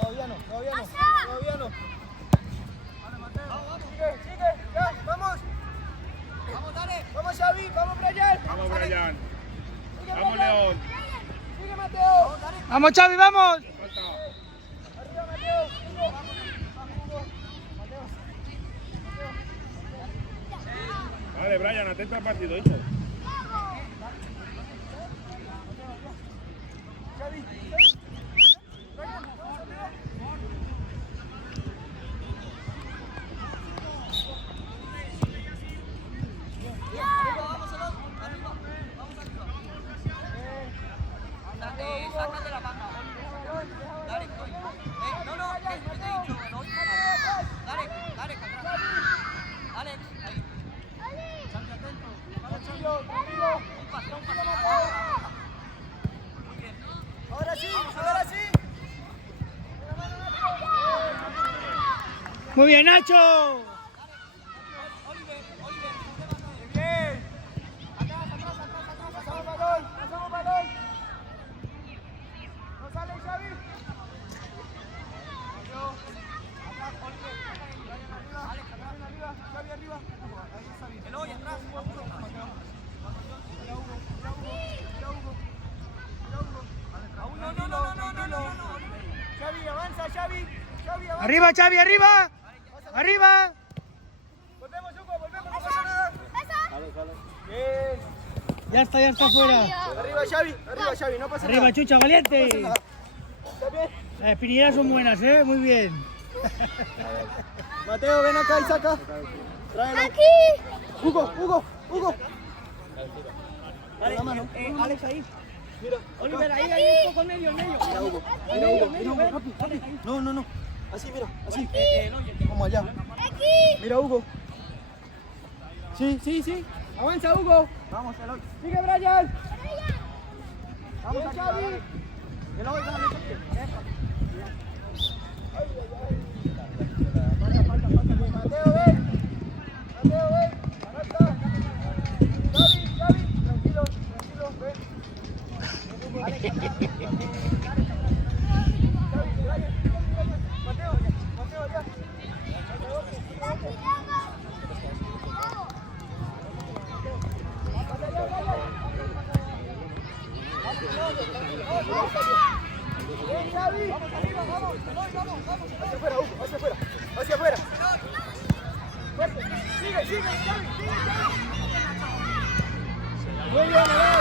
Todavía no. Sigue, ya, vamos. Vamos, dale. Vamos, Xavi, vamos, Brian. Vamos, Brian. Sigue, Vamos, Brian. León. Sigue, Mateo. Vamos, Xavi, vamos. Arriba, Mateo. Vale, Brian, atento al partido, hijo. Xavi. Saca de la banda. Dale, estoy. No, que te he dicho, no. Dale, Alex, ahí. Xavi, atento. Tranquilo. Un paso. Muy bien. Ahora sí. Muy bien, Nacho. Oliver. Bien. Atrás. Pasamos balón. No sale, Xavi. Atrás, Oliver. Arriba. Xavi arriba. Ahí está Xavi. Eloy, atrás. Vamos atrás. Mira Hugo. No. Xavi, avanza, Xavi. Arriba, Xavi, arriba. Volvemos, Hugo, no pasa nada. Bien. Ya está fuera. Arriba, Xavi, no pasa nada. Arriba, Chucha, valiente. No pasa nada. ¿Está bien? Las espinilleras son buenas, muy bien. Mateo, ven acá y saca. Tráelo. Hugo. Dale, la mano. Alex, ahí. Mira, Oliver, ahí, un poco en medio. Mira, Hugo, rápido. No. Así, mira, así. Vamos allá. Mira, Hugo. Sí. Avanza, Hugo. Vamos, Eloy. Sigue, Brian. Vamos, Xavi. Eloy, dale. Mateo, ven. Avanza. Xavi. Tranquilo, ven. Mateo, allá. Bien, Xavi. Vamos arriba, vamos. Hacia afuera. Fuerte. Sigue, Xavi. Muy bien, Eloy.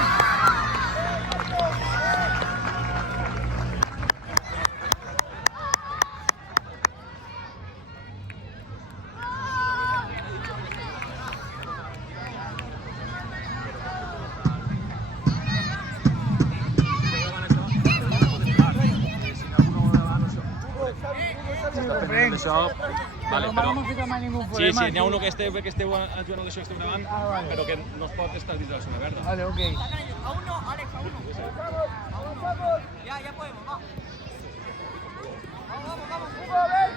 Vale, No però... vamos a ficar mai ningú Sí, problema. n'hi ha un que esté jugant d'això que estem gravant, vale. però que no es pot estar dins de la zona verda. Vale, ok. A uno, Alex, a uno. Avanzamos. Ya podemos, vamos. Vamos. Hugo, ven.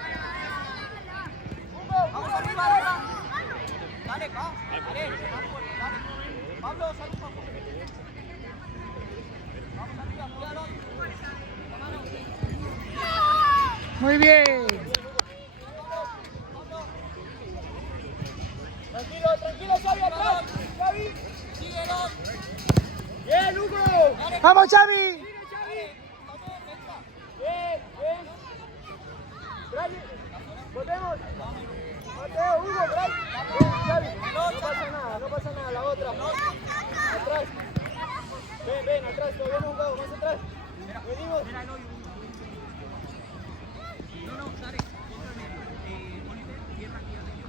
Vamos arriba. Dale, vamos. Dale. Pablo, sal un poco. Vamos arriba, cuidado. Muy bien. Tranquilo, Xavi, atrás. Xavi. Síguelo. Bien, Hugo. Vamos, Xavi. Bien. Brian. Volvemos. Mateo, Hugo, Brian. Xavi. No pasa nada, la otra. Atrás. Ven, atrás, todavía no jugado, más atrás. Venimos. No, dale. Oliver, tierra aquí arriba.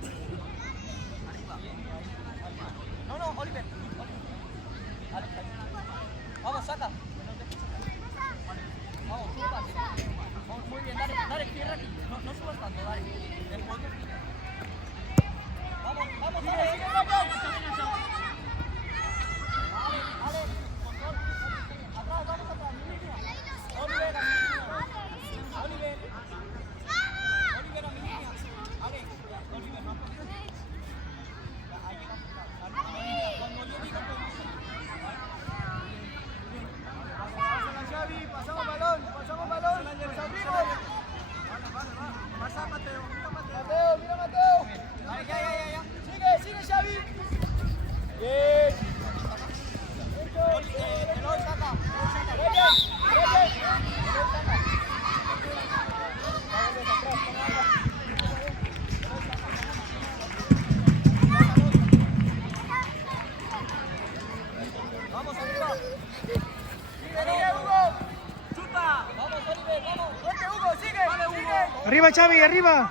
No, Oliver. Alex, vamos, saca. Vamos, subas. Vamos, muy bien, dale, tierra aquí. No subas tanto, dale. Después. Vamos, sigue, Alex, control. Atrás, vamos atrás, mi línea. Oliver, a mi línea. Oliver, a mi línea. Alex, Oliver, no puedes. Ahí llega. Cuando yo diga que Pásala, Xavi, pasamos balón. Arriba, Xavi, arriba.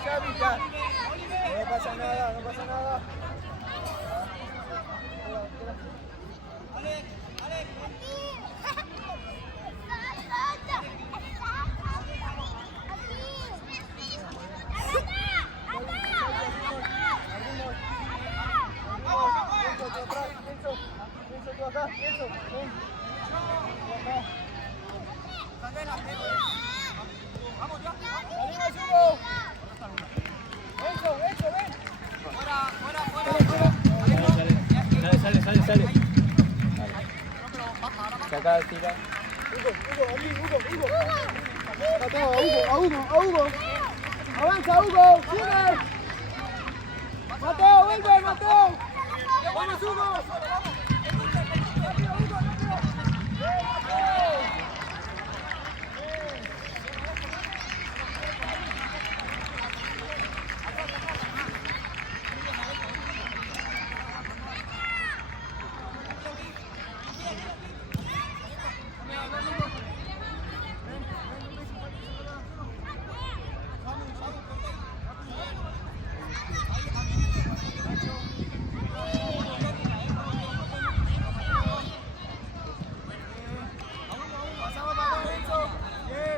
Xavi, ya. No pasa nada, no pasa nada. Pienso tú acá, pienso. Ven. Vamos ya. Salimos, Hugo. Enzo, ven. Fuera. Sale. Saca, tira. Hugo. Mateo, a Hugo. Avanza, Hugo. Sigue. Mateo, vuelve, Mateo. Vamos, Hugo.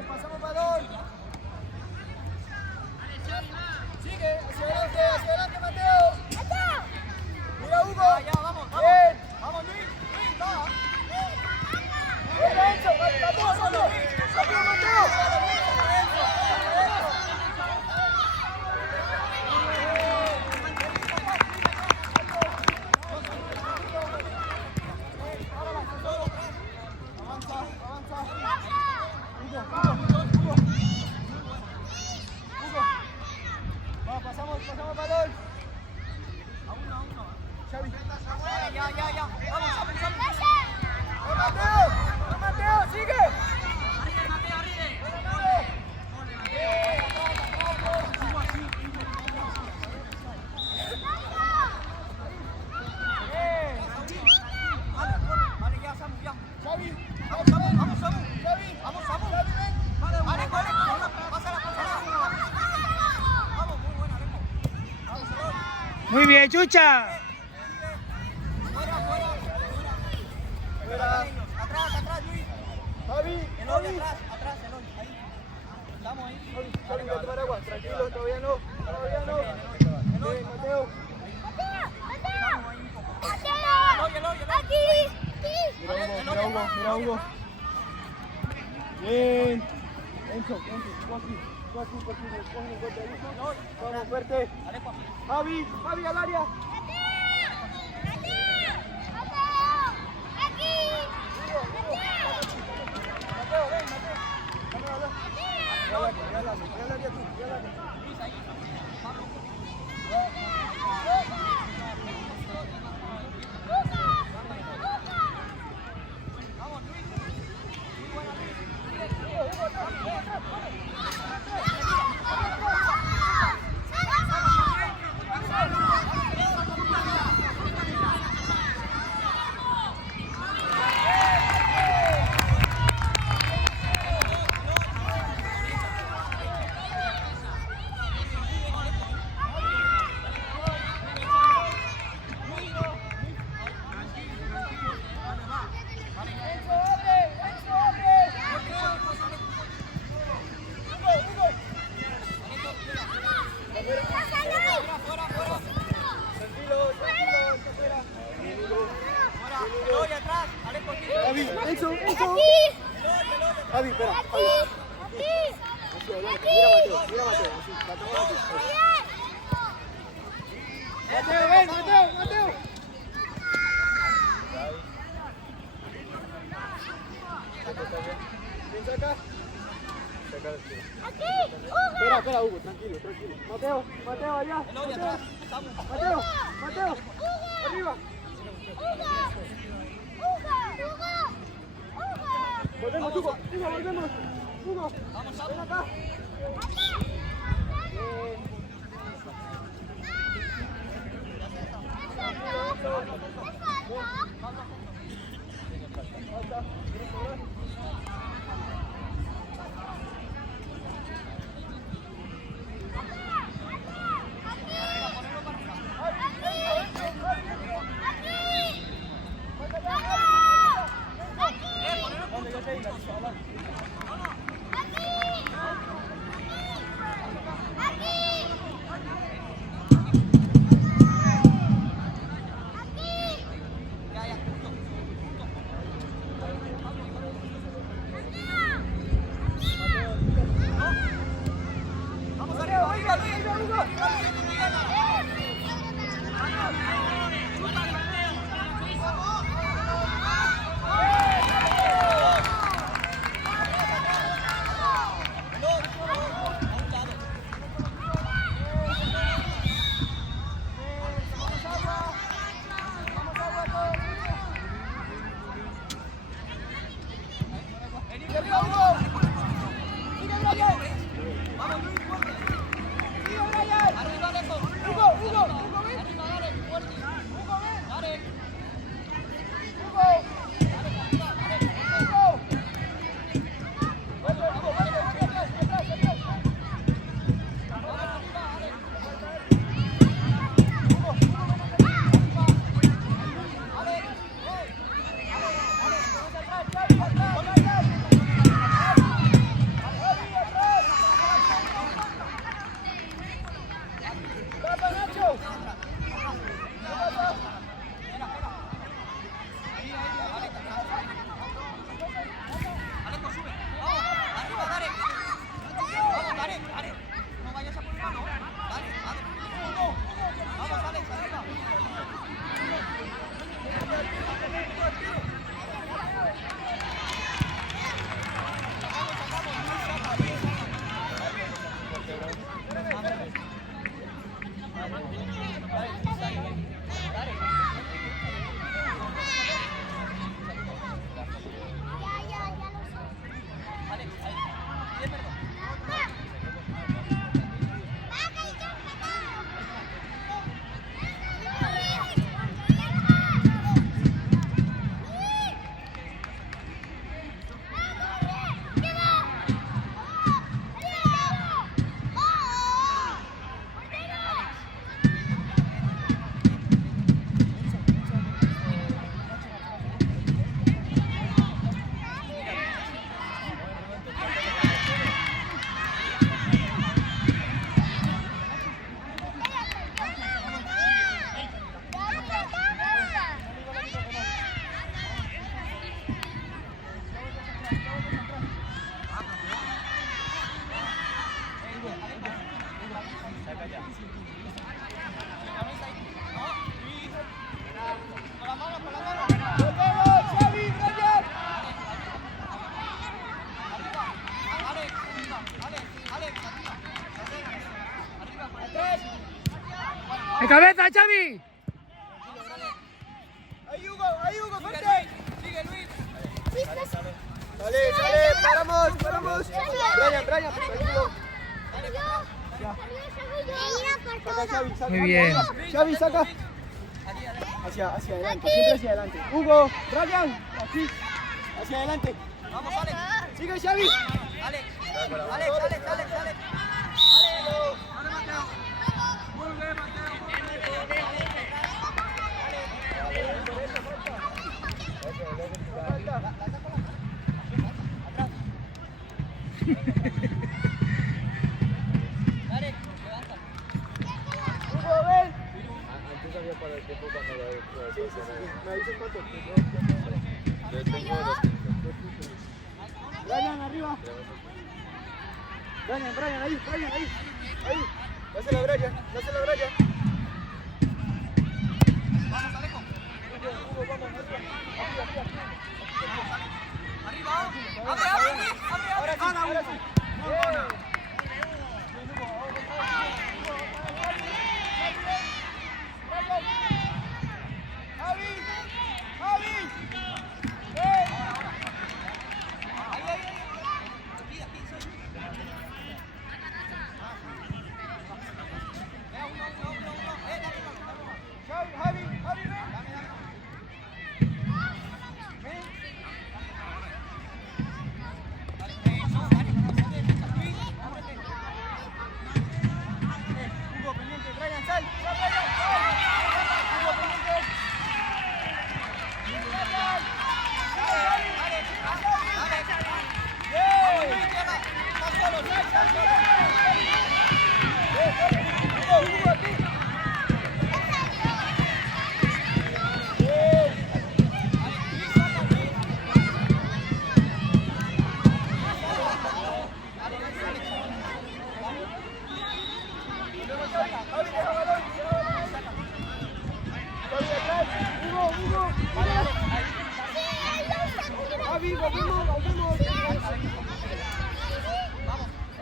Pasamos balón. Sigue, hacia adelante, Mateo. Mira, Hugo. Ya, vamos. Bien. Vamos, Luis. Va. Mira, Enzo. Mateo solo. Rápido, Mateo. Pasamos balón. A uno. Xavi. Ya. Vamos. Mateo, sigue. Vale, ya, Samu, ya. Xavi. Vamos, Samu. Xavi. Vamos, Samu. Xavi, ven. Vale. Pásala. Vamos, muy buena, Alejo. Vamos, Salón. Muy bien, Chucha. Fuera. Fuera. Atrás, Luis. Javi. Eloy, atrás, Eloy. Ahí. Estamos ahí. Javi, voy a tomar agua. Tranquilo, todavía no. Ven, Mateo. Mira Hugo. Bien. Enzo, tú aquí, coge un golpe ahí. Vamos, fuerte. Alejo, aquí. Javi al área. Mateo, ven, Mateo. Ve al área tú. Luis, ahí. Vamos. Vamos, Luis. Muy buena, Luis. Hugo, Enzo. Javi, espera. Javi. Mira Mateo. Así, tratamos aquí. Mateo, ven, Mateo. Ven, saca. Espera, Hugo, tranquilo. Mateo, allá. Mateo. Arriba. Volvemos, Hugo. Hugo, ven acá. ¡De cabeza, Xavi! Ahí Hugo, fuerte. Sigue Luis. Dale, paramos. Brian, tranquilo. Saca Xavi, saca. Muy bien. Xavi, saca. Hacia adelante, siempre hacia adelante. Hugo, Brian, aquí. Hacia adelante. Vamos, Alex. Sigue Xavi. Alex. Hugo, ven. Antes había para el tiempo cuando lo de... Sí, me avisas cuánto. Yo tengo 2. Brian, arriba. Brian, ahí. Ahí. Dásela a Brian. Vamos, Alejo. Hugo, vamos, arriba. Arriba. Abre. Ahora sí. Bien. Javi. Javi, ven. Hugo, pendiente, Brian, sal. Hugo, pendiente. Hugo, aquí. Hugo. Javi, volvemos.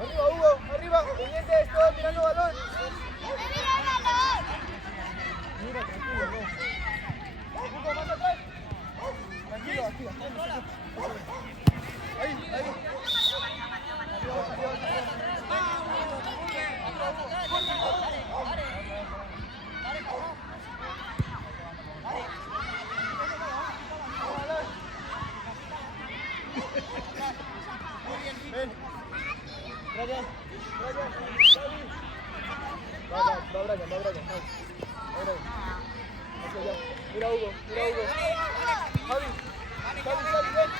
Arriba, Hugo, arriba. Pendientes, todos mirando balón. Mira, tranquilo, no. Hugo, más atrás. Tranquilo, aquí. Ahí. Ven. Brian. Va Brian. Hacia allá. Mira Hugo. Javi, ven.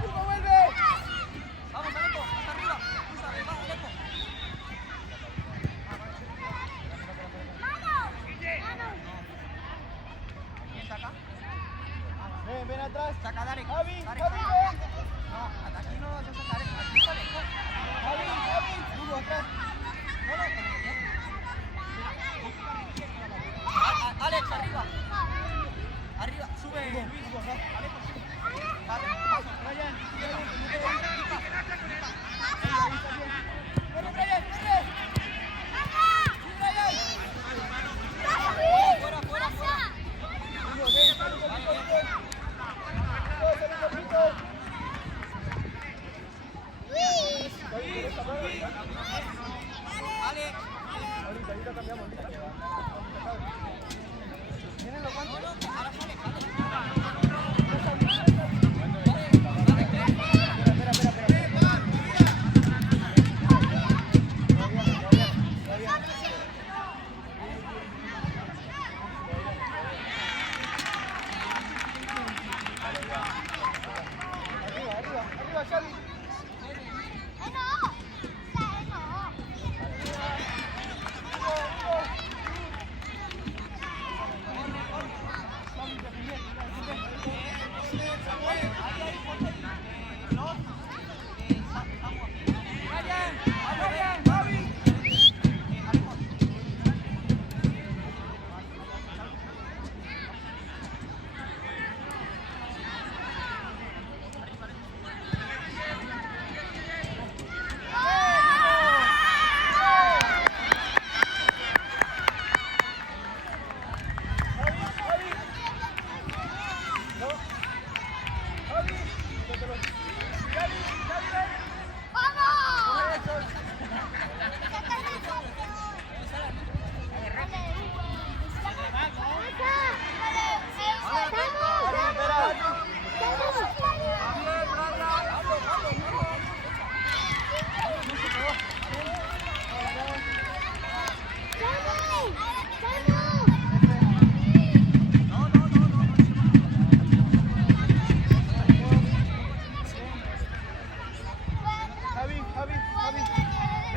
Hugo, vuelve. Vamos, Alejo, hasta arriba. Cruza, vamos, Alejo. ¿Quién saca? Ven atrás. Saca, Darek. Javi, Darek, ven. No, hasta aquí no vas a sacar. Aquí está Alejo. Javi. Hugo, atrás. Alex, arriba. Sube, Luis. Alejo, sube. Brian. Fuera. Alex. Ahorita cambiamos. ¿Vienen los guantes? Ahora sale, Arriba, Xavi.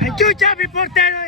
¡Enchucha, mi portero!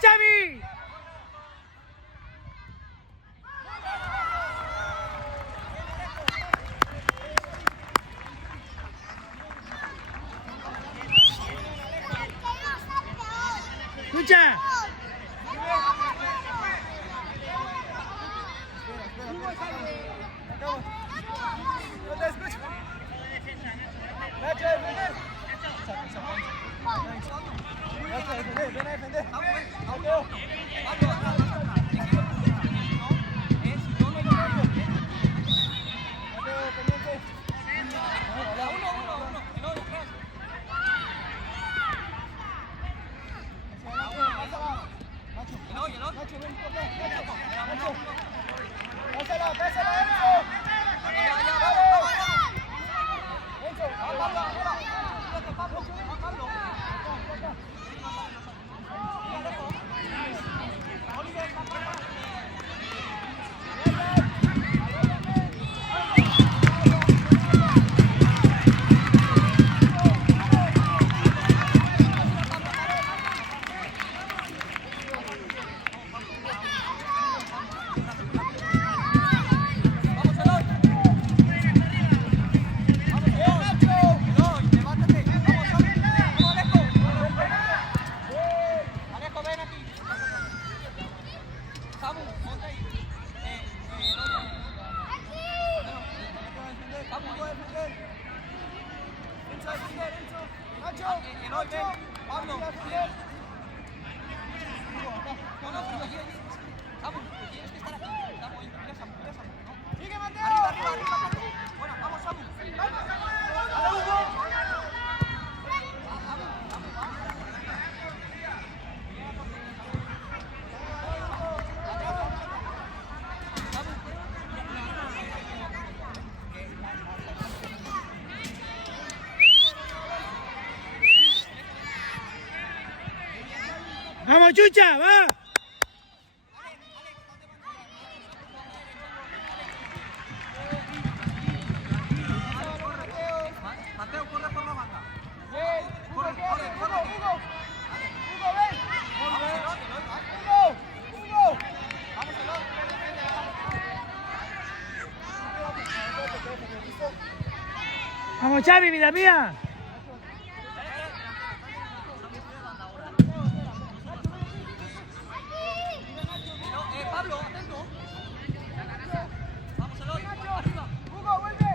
Xavi! ¡Escucha! No te escucho. Nacho, defender. Nacho, defender, ven a defender. Mateo. Mateo, pendiente. Nacho, ven, toca. Nacho. Pásala, Enzo. ¡Vamos, Chucha! ¡Va! Mateo, corre por la banda. Hugo, ven. Hugo. ¡Vamos, Xavi, vida mía! Pablo, atento. Vamos, Eloy. Arriba. Hugo, vuelve.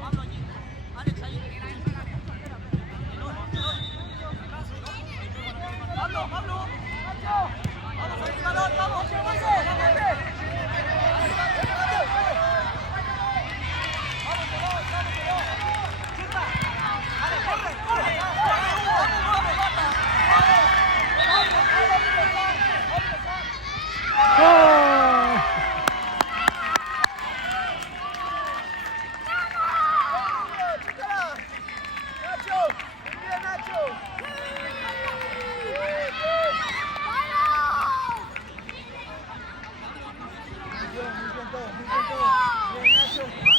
Pablo allí. Alex ahí. Pablo. Vamos, arriba,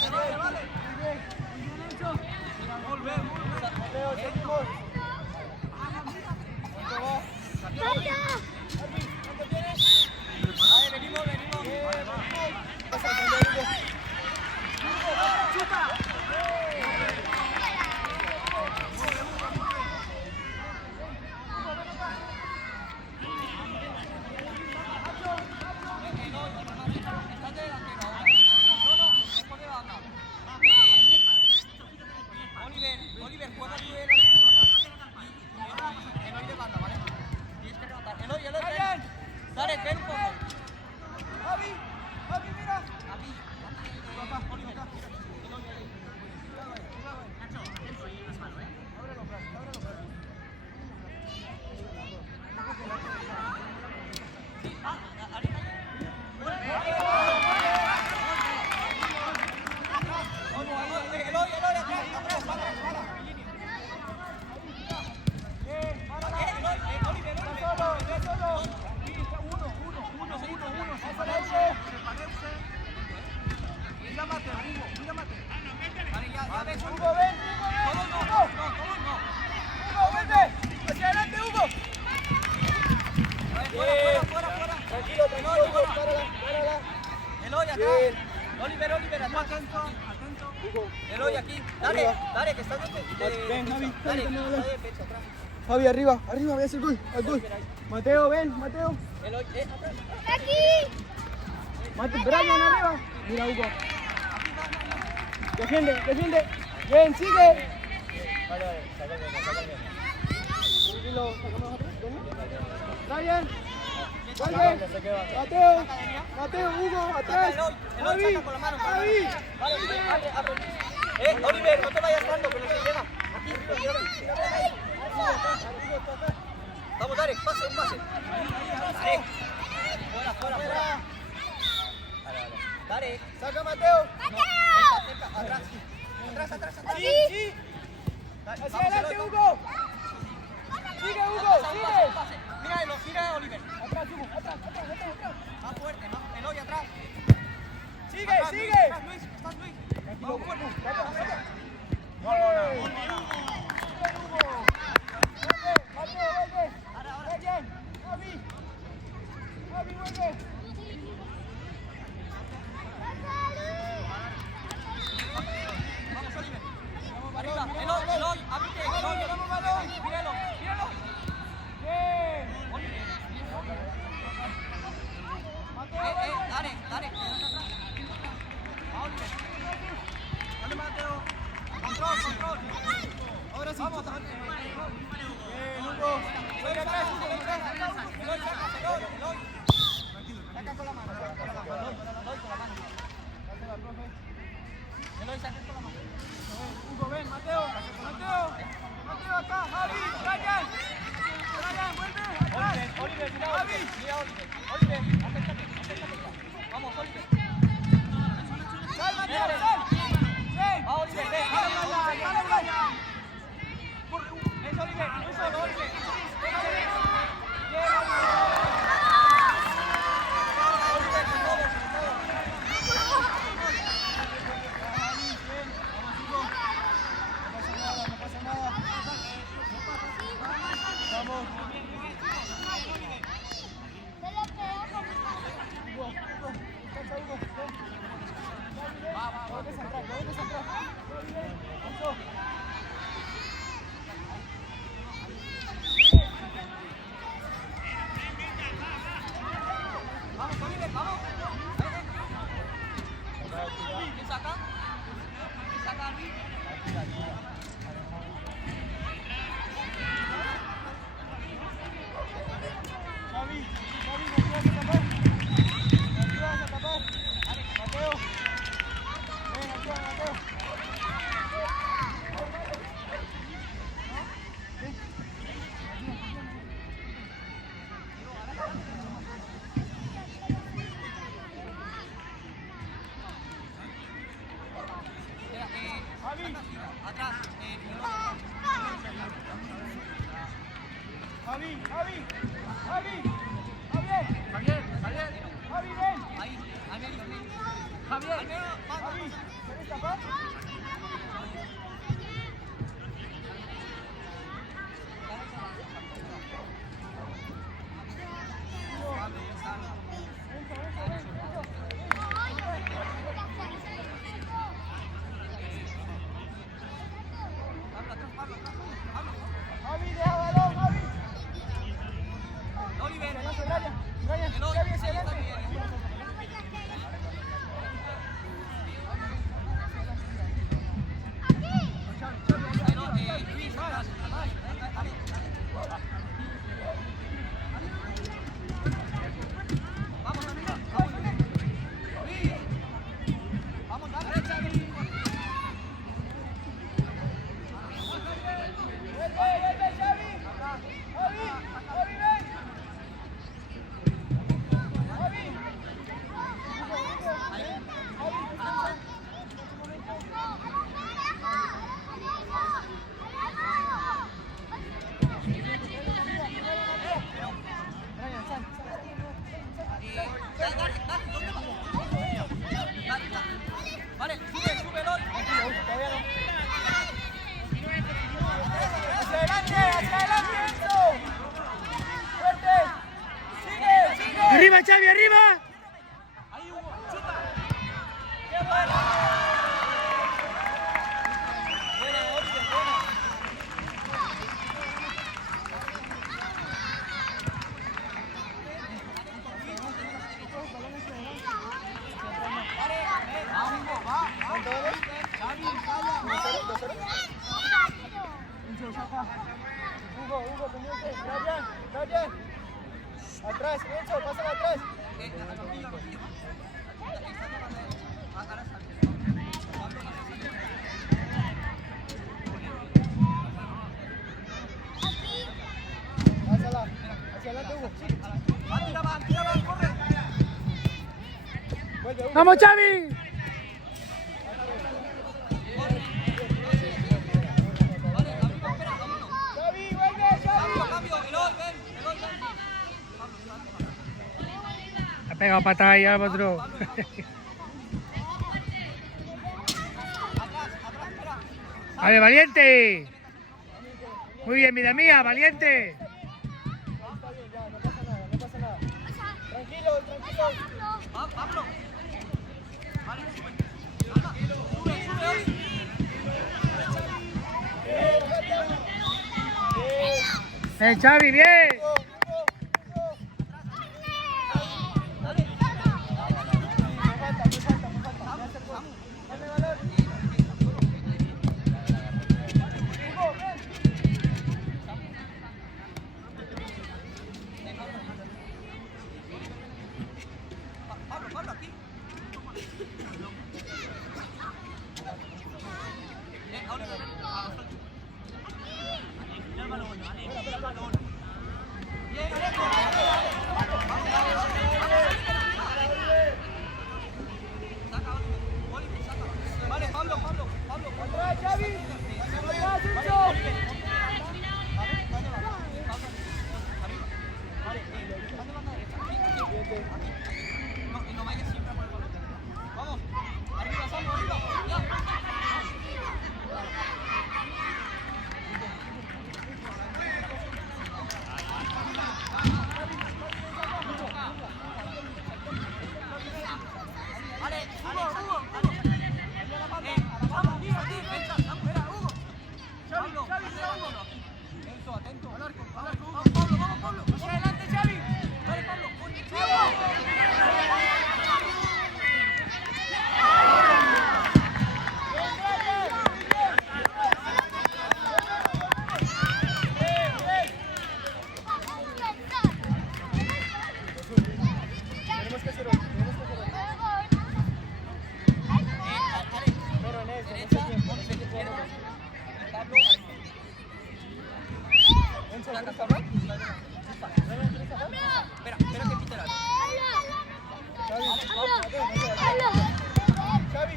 Eloy, vamos. Oliver, juega tú de Eloy de banda, ¿vale? Tienes que rematar. Eloy, ven. Dale, ven un poco. Javi, mira. Acá, Oliver. Eloy aquí. Dale, dale, que está Ven, Javi, Dale, Javi, está de pecho atrás. Javi, arriba, voy a hacer gol, al gol. Mateo, ven, Mateo. Eloy, atrás. Brian, arriba. Mira, Hugo. Defiende. Bien, sigue. Vale, saca bien. Tranquilo, sacamos atrás. Brian. Mateo, Hugo, atrás. Eloy, saca con la mano. Vale, abre. Oliver, no te vayas tanto, que no se llega. Aquí, tírale. Vamos, Darek, un pase. Darek. Fuera. Darek. Saca Mateo. Cerca, atrás. Sí. Hacia adelante, Hugo. Sigue, Hugo, sigue. Mira, Oliver. Atrás, Hugo, atrás. Más fuerte, Eloy atrás. Sigue. Estás Luis. Tranquilo, Hugo. Vuelve. Javi, vuelve. Vamos, Oliver. Arriba, Eloy, ábrete, Eloy. Míralo. Bien. Darek. Va, Oliver. Dale, Mateo. Control. Ahora sí. Vamos. Bien, Hugo. Eloy, atrás. Eloy, saca. Saca con la mano. Eloy, con la mano. Eloy, saca con la mano. Hugo, ven, Mateo acá, Javi, Brian, vuelve, atrás. Oliver, mira Javi. Oliver, acércate. Vamos, Oliver. Sal, Mateo, sal. Ven. Va, Oliver, ven. Dale, Brian. Es Oliver, muy solo, Oliver. Vamos, Oliver, vamos. ¿Quién saca? Luis? Javi, me ayudas a tapar. Mateo. Ven, ayúdame, Mateo. Javi. Atrás. Javi, ven. Ahí, al medio. Javier. Al medio, Javi, ¿quieres tapar? Javi, deja balón, Javi. Oliver. Brian, Eloy, Javi, ahí hacia está adelante. bien. Hugo, pendiente. Brian. Atrás, Enzo, pásala atrás. Pásala. Hacia adelante, Hugo. Tira, corre. Vuelve, Hugo. ¡Vamos, Xavi! Xavi, vuelve, Xavi. Cambio, Eloy, ven. Ha pegado patada ahí al otro. Vale, valiente. Muy bien, vida mía, valiente. Está bien, ya, no pasa nada. Tranquilo. Pablo. Vale, sube. Sube, Oli. Xavi, bien. Pablo, aquí. Vale, Pablo. Atrás, Xavi. Atrás, Enzo. No vayas siempre por el balón. Vamos, arriba, Samu, arriba. Ya. Hugo. Vamos, aquí, venga, Samu, espera, Hugo. Pablo, Enzo, atento. Al arco. Vamos, Pablo. Hacia adelante, Xavi. Dale, Pablo. Tenemos que hacer otro. Pero en este tiempo. Pablo, Enzo, ¿quieres hablar? espera que pite la. Xavi.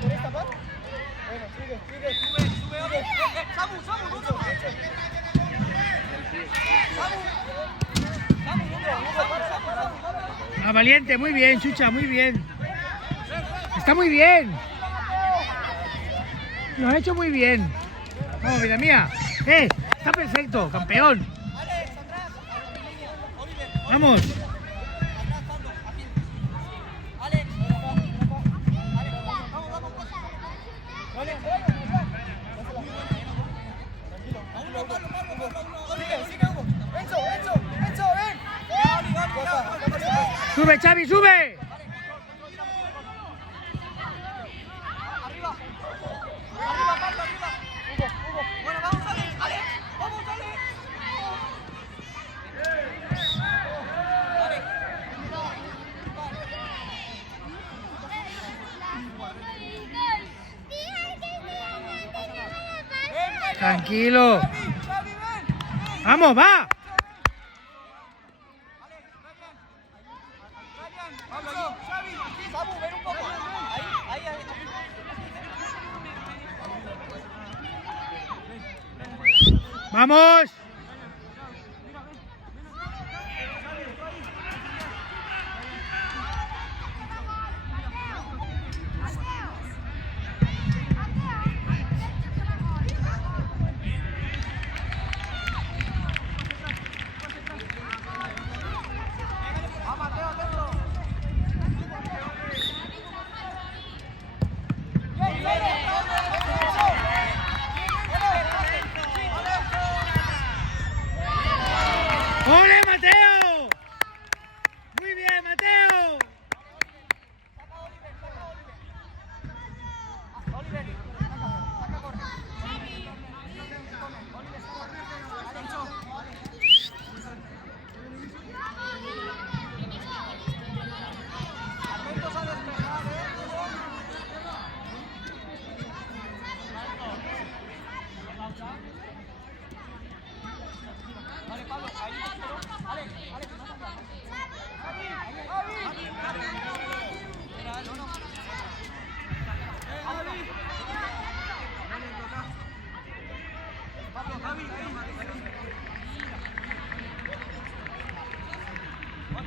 ¿Quieres tapar? Bueno, sigue. Sube, Oli. Samu, ¿dónde vas? Samu, Ah, valiente, muy bien, Chucha, muy bien. Está muy bien. Lo has hecho muy bien. Vamos, vida mía. Está perfecto, campeón. Alex, atrás. Oliver. Vamos. Atrás, Pablo. Aquí. Alex. Vamos. Sigue, Hugo. Enzo, ven. Sube, Xavi, sube. Arriba, Pablo, arriba. Hugo. Bueno, vamos, Alex. Vamos, Alex. Tranquilo. Xavi, ven. Vamos, va. Pablo, Xavi. Samu, ven un poco. Ahí. Vamos.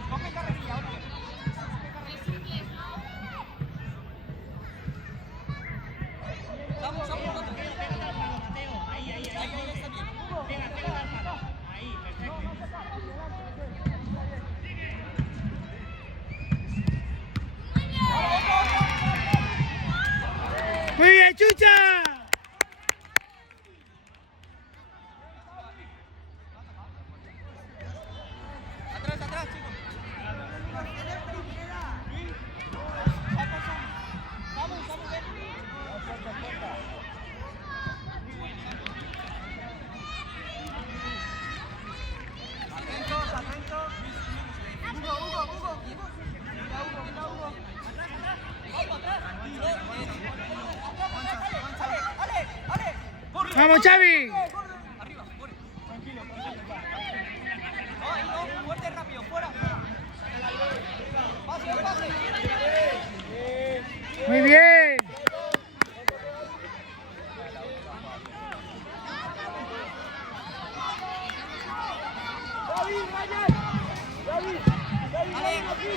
Coge carrerilla, Oliver. Vamos, vamos, vamos. Ahí está bien. Muy bien, Chucha. Atrás, atrás, chicos. Vamos, vamos, ven. Atentos, atentos. Hugo. Mira, Hugo. Atrás. Ale. Vamos, Xavi. Arriba, corre. Tranquilo. No, fuerte, rápido, fuera. Pase. Muy bien. David, Ryan. David, Ale. ven aquí.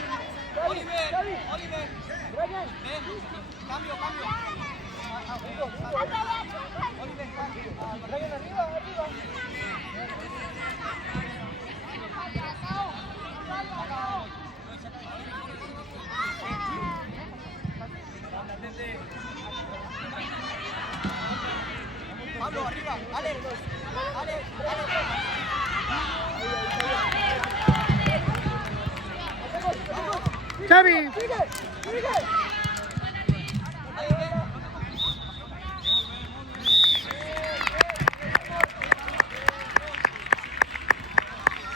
Oliver. Ryan. Ven. Cambio. Oliver, Ryan, arriba. Pablo, arriba. Ale. Xavi. Sigue.